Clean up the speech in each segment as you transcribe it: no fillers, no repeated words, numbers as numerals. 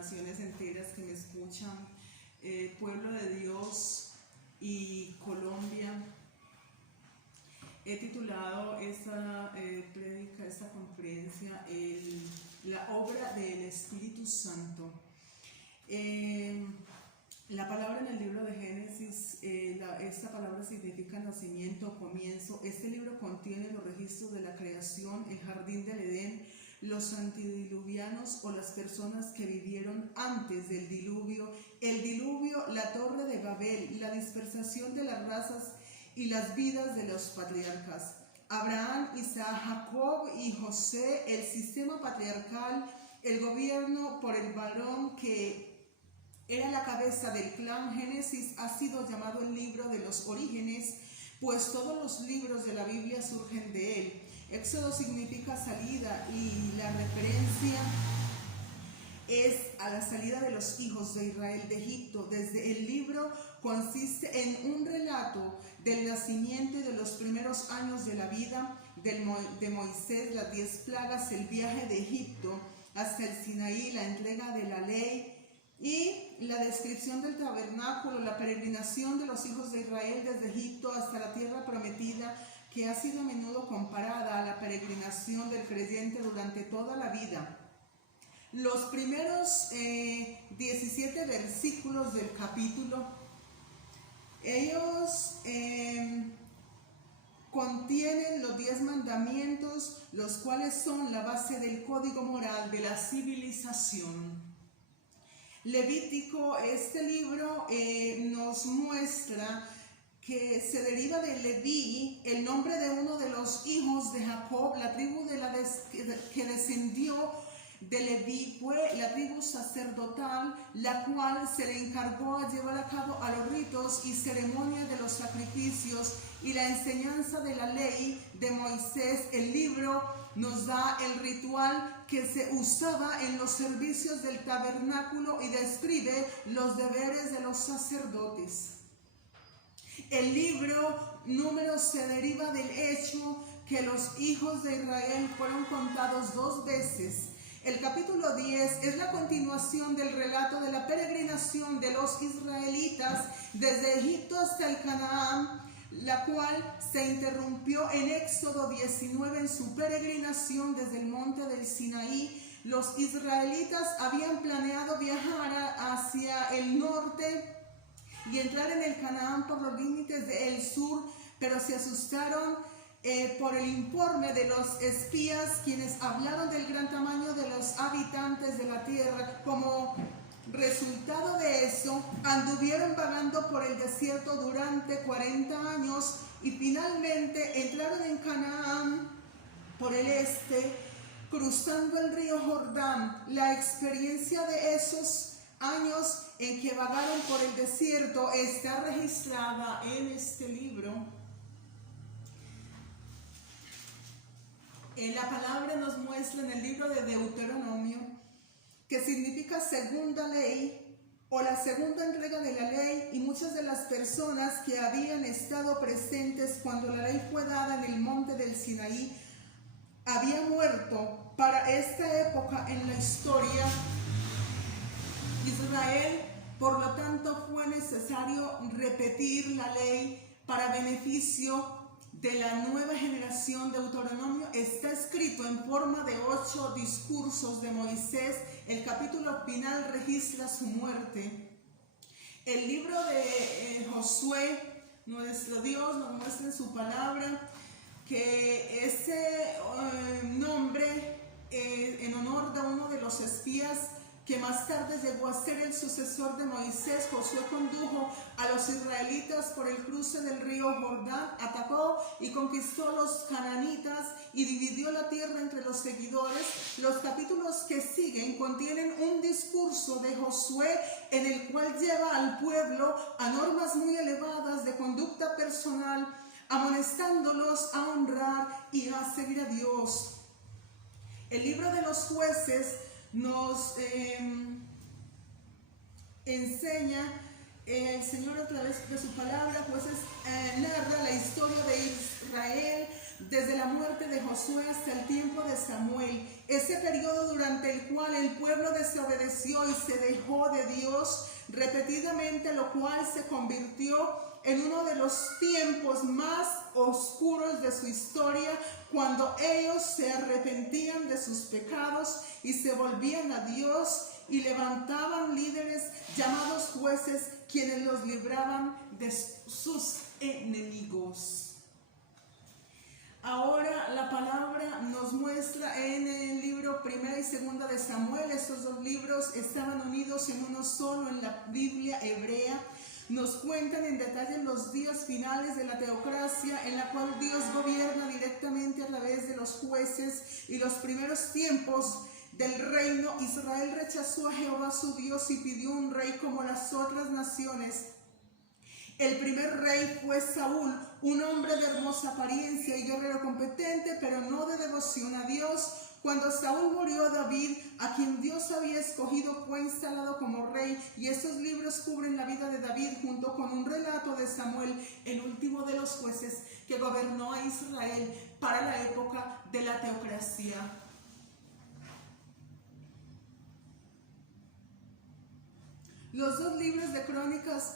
naciones enteras que me escuchan, pueblo de Dios y Colombia. He titulado esta prédica, esta conferencia, la obra del Espíritu Santo. La palabra en el libro de Génesis, esta palabra significa nacimiento, comienzo. Este libro contiene los registros de la creación, el jardín del Edén, los antediluvianos o las personas que vivieron antes del diluvio, el diluvio, la torre de Babel, la dispersación de las razas y las vidas de los patriarcas. Abraham, Isaac, Jacob y José, el sistema patriarcal, el gobierno por el varón que era la cabeza del clan. Génesis ha sido llamado el libro de los orígenes, pues todos los libros de la Biblia surgen de él. Éxodo significa salida y la referencia es a la salida de los hijos de Israel de Egipto. Desde el libro consiste en un relato del nacimiento y de los primeros años de la vida de Moisés, las 10 plagas, el viaje de Egipto hasta el Sinaí, la entrega de la ley y la descripción del tabernáculo, la peregrinación de los hijos de Israel desde Egipto hasta la tierra prometida, que ha sido a menudo comparada a la peregrinación del creyente durante toda la vida. Los primeros 17 versículos del capítulo, ellos contienen los 10 mandamientos, los cuales son la base del código moral de la civilización. Levítico, este libro nos muestra que se deriva de Leví, el nombre de uno de los hijos de Jacob. La tribu que descendió de Leví fue la tribu sacerdotal, la cual se le encargó a llevar a cabo a los ritos y ceremonias de los sacrificios y la enseñanza de la ley de Moisés. El libro nos da el ritual que se usaba en los servicios del tabernáculo y describe los deberes de los sacerdotes. El libro Números se deriva del hecho que los hijos de Israel fueron contados 2 veces. El capítulo 10 es la continuación del relato de la peregrinación de los israelitas desde Egipto hasta el Canaán, la cual se interrumpió en Éxodo 19 en su peregrinación desde el monte del Sinaí. Los israelitas habían planeado viajar hacia el norte y entrar en el Canaán por los límites del sur, pero se asustaron por el informe de los espías, quienes hablaron del gran tamaño de los habitantes de la tierra. Como resultado de eso, anduvieron vagando por el desierto durante 40 años y finalmente entraron en Canaán por el este, cruzando el río Jordán. La experiencia de esos años en que vagaron por el desierto está registrada en este libro. La palabra nos muestra en el libro de Deuteronomio, que significa segunda ley o la segunda entrega de la ley, y muchas de las personas que habían estado presentes cuando la ley fue dada en el monte del Sinaí habían muerto. Para esta época en la historia Israel, por lo tanto, fue necesario repetir la ley para beneficio de la nueva generación. Deuteronomio está escrito en forma de 8 discursos de Moisés. El capítulo final registra su muerte. El libro de Josué, nuestro Dios nos muestra en su palabra que ese nombre en honor de uno de los espías que más tarde llegó a ser el sucesor de Moisés. Josué condujo a los israelitas por el cruce del río Jordán, atacó y conquistó a los cananitas y dividió la tierra entre los seguidores. Los capítulos que siguen contienen un discurso de Josué en el cual lleva al pueblo a normas muy elevadas de conducta personal, amonestándolos a honrar y a seguir a Dios. El libro de los Jueces nos enseña el Señor a través de su palabra. Jueces narra la historia de Israel desde la muerte de Josué hasta el tiempo de Samuel, ese periodo durante el cual el pueblo desobedeció y se dejó de Dios repetidamente, lo cual se convirtió en uno de los tiempos más oscuros de su historia, cuando ellos se arrepentían de sus pecados y se volvían a Dios y levantaban líderes llamados jueces, quienes los libraban de sus enemigos. Ahora la palabra nos muestra en el libro Primera y Segunda de Samuel, estos dos libros estaban unidos en uno solo en la Biblia hebrea. Nos cuentan en detalle los días finales de la teocracia, en la cual Dios gobierna directamente a través de los jueces, y los primeros tiempos del reino. Israel rechazó a Jehová su Dios y pidió un rey como las otras naciones. El primer rey fue Saúl, un hombre de hermosa apariencia y guerrero competente, pero no de devoción a Dios. Cuando Saúl murió, David, a quien Dios había escogido, fue instalado como rey, y estos libros cubren la vida de David junto con un relato de Samuel, el último de los jueces que gobernó a Israel para la época de la teocracia. Los dos libros de Crónicas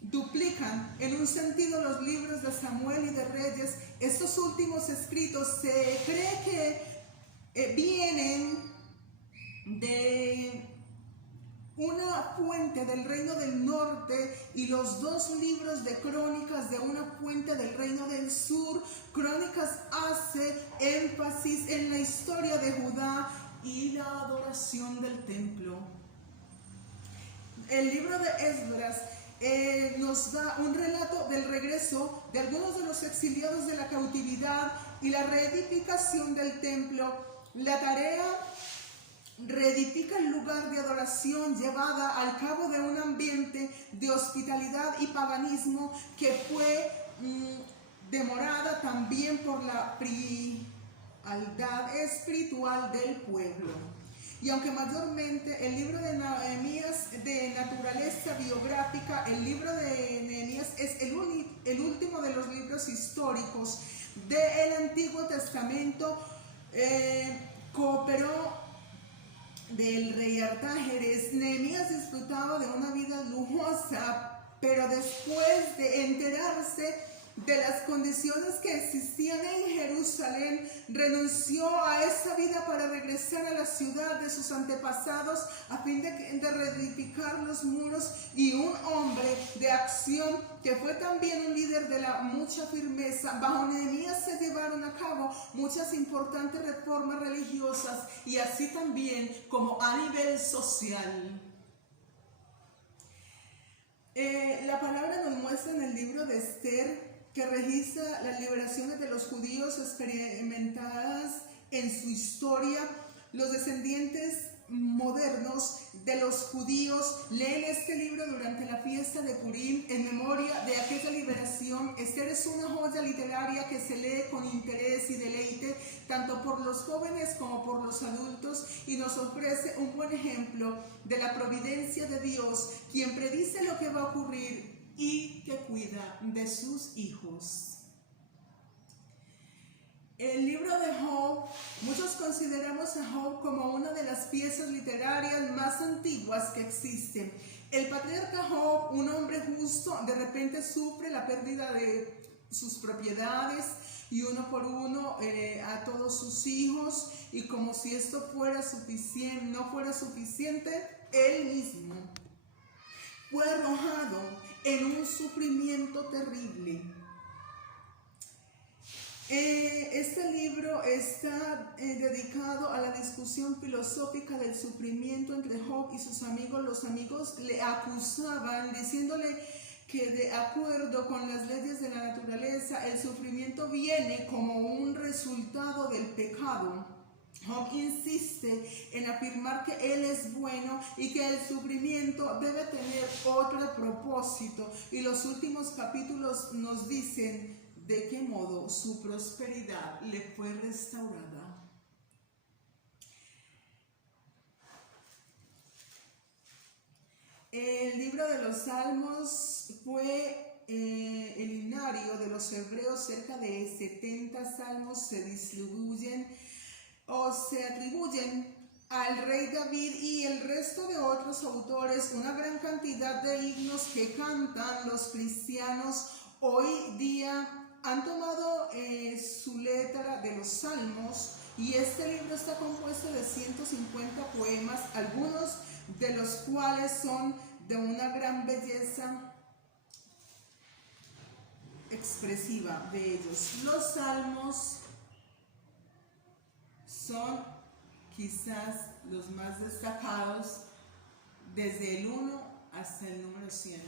duplican en un sentido los libros de Samuel y de Reyes. Estos últimos escritos se cree que vienen de una fuente del reino del norte, y los dos libros de Crónicas de una fuente del reino del sur. Crónicas hace énfasis en la historia de Judá y la adoración del templo. El libro de Esdras nos da un relato del regreso de algunos de los exiliados de la cautividad y la reedificación del templo. La tarea reedifica el lugar de adoración llevada al cabo de un ambiente de hospitalidad y paganismo que fue demorada también por la frialdad espiritual del pueblo. Y aunque mayormente el libro de Nehemías de naturaleza biográfica, el libro de Nehemías es el último de los libros históricos del Antiguo Testamento, cooperó del rey Artajerjes. Nehemías disfrutaba de una vida lujosa, pero después de enterarse de las condiciones que existían en Jerusalén, renunció a esa vida para regresar a la ciudad de sus antepasados a fin de reedificar los muros, y un hombre de acción que fue también un líder de la mucha firmeza. Bajo Nehemías se llevaron a cabo muchas importantes reformas religiosas, y así también como a nivel social. La palabra nos muestra en el libro de Esther que registra las liberaciones de los judíos experimentadas en su historia. Los descendientes modernos de los judíos leen este libro durante la fiesta de Purim en memoria de aquella liberación. Esther es una joya literaria que se lee con interés y deleite tanto por los jóvenes como por los adultos, y nos ofrece un buen ejemplo de la providencia de Dios, quien predice lo que va a ocurrir y que cuida de sus hijos. El libro de Job, muchos consideramos a Job como una de las piezas literarias más antiguas que existen. El patriarca Job, un hombre justo, de repente sufre la pérdida de sus propiedades y uno por uno a todos sus hijos, y como si esto fuera suficiente, no fuera suficiente, él mismo fue arrojado en un sufrimiento terrible. Este libro está dedicado a la discusión filosófica del sufrimiento entre Job y sus amigos. Los amigos le acusaban diciéndole que, de acuerdo con las leyes de la naturaleza, el sufrimiento viene como un resultado del pecado. Job insiste en afirmar que él es bueno y que el sufrimiento debe tener otro propósito, y los últimos capítulos nos dicen de qué modo su prosperidad le fue restaurada. El libro de los Salmos fue el inario de los hebreos, cerca de 70 salmos se distribuyen o se atribuyen al rey David y el resto de otros autores, una gran cantidad de himnos que cantan los cristianos hoy día han tomado su letra de los salmos, y este libro está compuesto de 150 poemas, algunos de los cuales son de una gran belleza expresiva de ellos. Los salmos son quizás los más destacados desde el 1 hasta el número 100.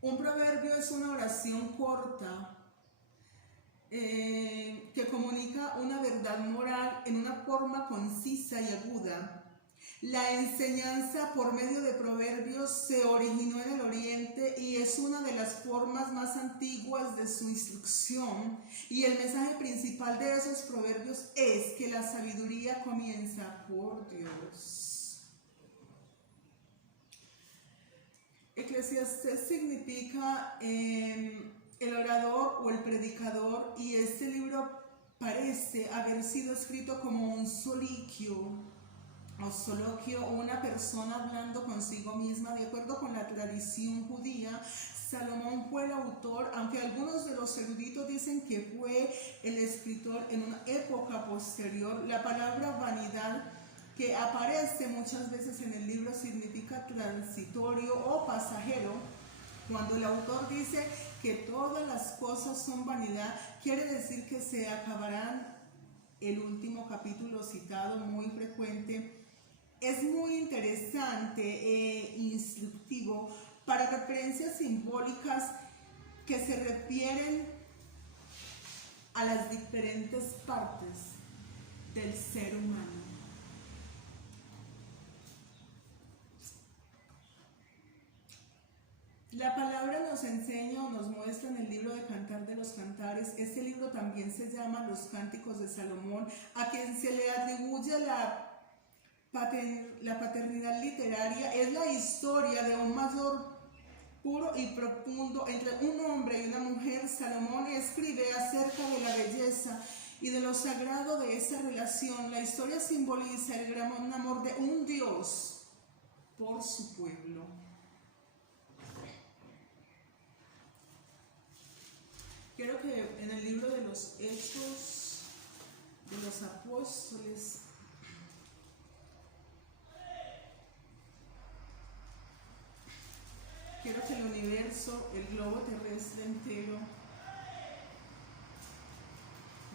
Un proverbio es una oración corta que comunica una verdad moral en una forma concisa y aguda. La enseñanza por medio de proverbios se originó en el Oriente y es una de las formas más antiguas de su instrucción, y el mensaje principal de esos proverbios es que la sabiduría comienza por Dios. Eclesiastés significa el orador o el predicador, y este libro parece haber sido escrito como un soliloquio o una persona hablando consigo misma. De acuerdo con la tradición judía, Salomón fue el autor, aunque algunos de los eruditos dicen que fue el escritor en una época posterior. La palabra vanidad, que aparece muchas veces en el libro, significa transitorio o pasajero. Cuando el autor dice que todas las cosas son vanidad, quiere decir que se acabarán. El último capítulo citado, muy frecuente, es muy interesante e instructivo para referencias simbólicas que se refieren a las diferentes partes del ser humano. La palabra nos enseña o nos muestra en el libro de Cantar de los Cantares. Este libro también se llama Los Cánticos de Salomón, a quien se le atribuye la paternidad literaria. Es la historia de un mayor puro y profundo entre un hombre y una mujer. Salomón escribe acerca de la belleza y de lo sagrado de esa relación. La historia simboliza el gran amor de un Dios por su pueblo. Quiero que en el libro de los Hechos de los Apóstoles quiero que el universo, el globo terrestre entero,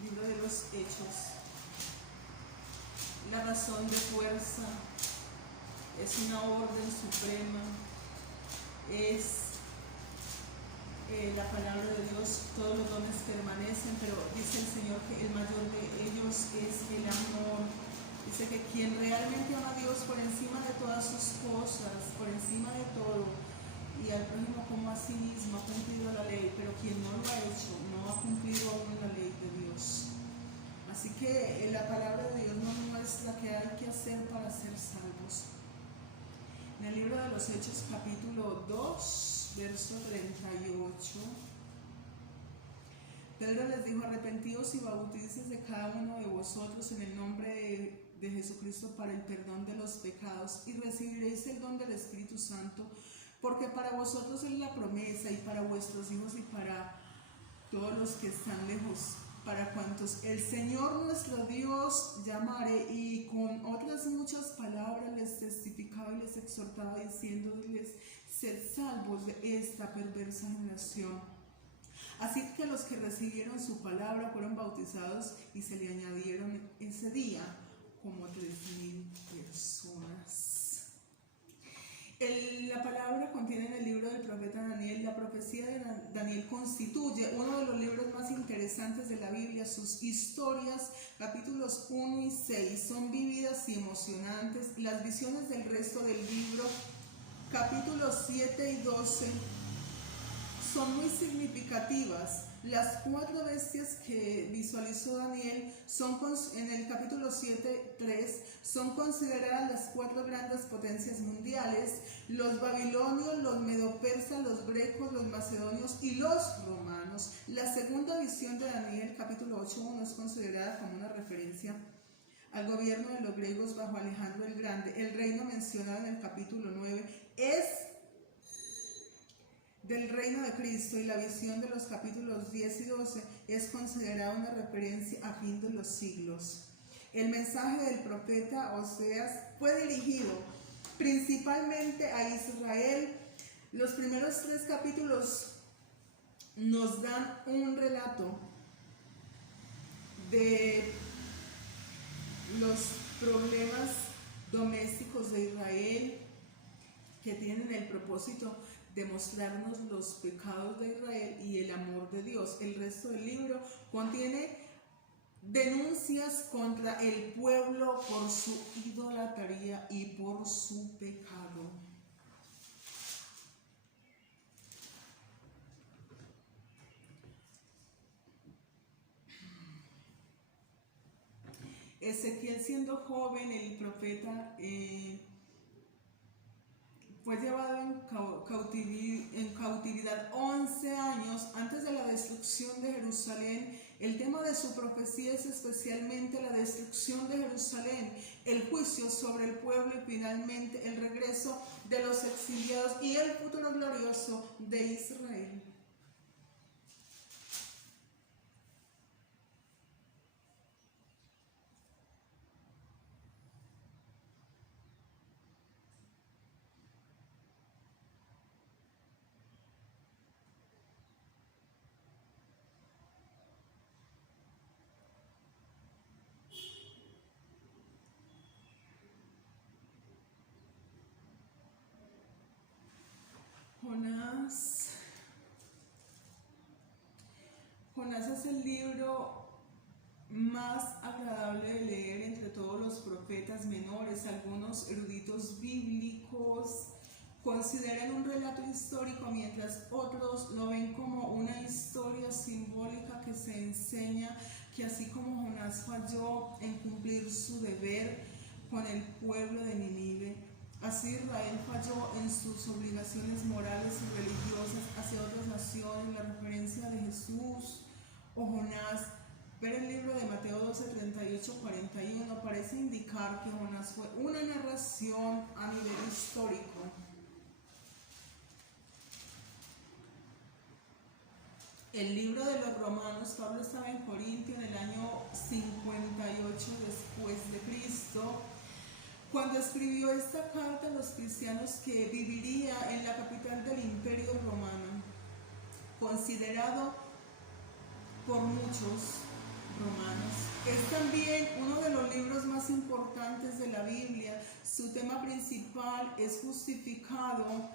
libro de los Hechos, la razón de fuerza, es una orden suprema, es la palabra de Dios. Todos los dones permanecen, pero dice el Señor que el mayor de ellos es el amor. Dice que quien realmente ama a Dios por encima de todas sus cosas, por encima de todo, y al prójimo como a sí mismo, ha cumplido la ley, pero quien no lo ha hecho, no ha cumplido aún la ley de Dios. Así que la palabra de Dios nos muestra que hay que hacer para ser salvos. En el libro de los Hechos, capítulo 2, verso 38, Pedro les dijo: arrepentíos y bautícense cada uno de vosotros en el nombre de Jesucristo para el perdón de los pecados, y recibiréis el don del Espíritu Santo, porque para vosotros es la promesa, y para vuestros hijos, y para todos los que están lejos, para cuantos el Señor nuestro Dios llamare. Y con otras muchas palabras les testificaba y les exhortaba, diciéndoles: sed salvos de esta perversa generación. Así que los que recibieron su palabra fueron bautizados, y se le añadieron ese día como 3,000 personas. La palabra contiene en el libro del profeta Daniel. La profecía de Daniel constituye uno de los libros más interesantes de la Biblia. Sus historias, capítulos 1 y 6, son vívidas y emocionantes. Las visiones del resto del libro, capítulos 7 y 12, son muy significativas. Las 4 bestias que visualizó Daniel en el capítulo 7:3 son consideradas las 4 grandes potencias mundiales: los babilonios, los medopersas, los grecos, los macedonios y los romanos. La segunda visión de Daniel, capítulo 8:1, es considerada como una referencia al gobierno de los griegos bajo Alejandro el Grande. El reino mencionado en el capítulo 9 es del reino de Cristo, y la visión de los capítulos 10 y 12 es considerada una referencia a fin de los siglos. El mensaje del profeta Oseas fue dirigido principalmente a Israel. Los primeros 3 capítulos nos dan un relato de los problemas domésticos de Israel, que tienen el propósito de mostrarnos los pecados de Israel y el amor de Dios. El resto del libro contiene denuncias contra el pueblo por su idolatría y por su pecado. Ezequiel, siendo joven, el profeta, fue llevado en cautividad 11 años antes de la destrucción de Jerusalén. El tema de su profecía es especialmente la destrucción de Jerusalén, el juicio sobre el pueblo y finalmente el regreso de los exiliados y el futuro glorioso de Israel. Jonás es el libro más agradable de leer entre todos los profetas menores. Algunos eruditos bíblicos consideran un relato histórico, mientras otros lo ven como una historia simbólica que se enseña que así como Jonás falló en cumplir su deber con el pueblo de Nínive, así Israel falló en sus obligaciones morales y religiosas hacia otras naciones. La referencia de Jesús o Jonás, ver el libro de Mateo 12, 38, 41, parece indicar que Jonás fue una narración a nivel histórico. El libro de los Romanos, Pablo estaba en Corintio en el año 58 después de Cristo, cuando escribió esta carta a los cristianos que viviría en la capital del Imperio Romano, considerado por muchos romanos. Es también uno de los libros más importantes de la Biblia. Su tema principal es justificado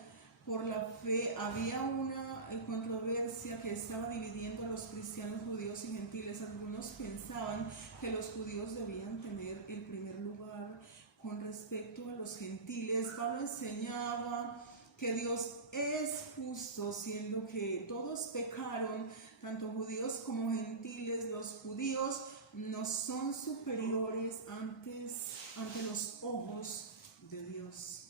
por la fe. Había una controversia que estaba dividiendo a los cristianos judíos y gentiles. Algunos pensaban que los judíos debían tener el primer lugar con respecto a los gentiles. Pablo enseñaba que Dios es justo, siendo que todos pecaron, tanto judíos como gentiles. Los judíos no son superiores ante los ojos de Dios.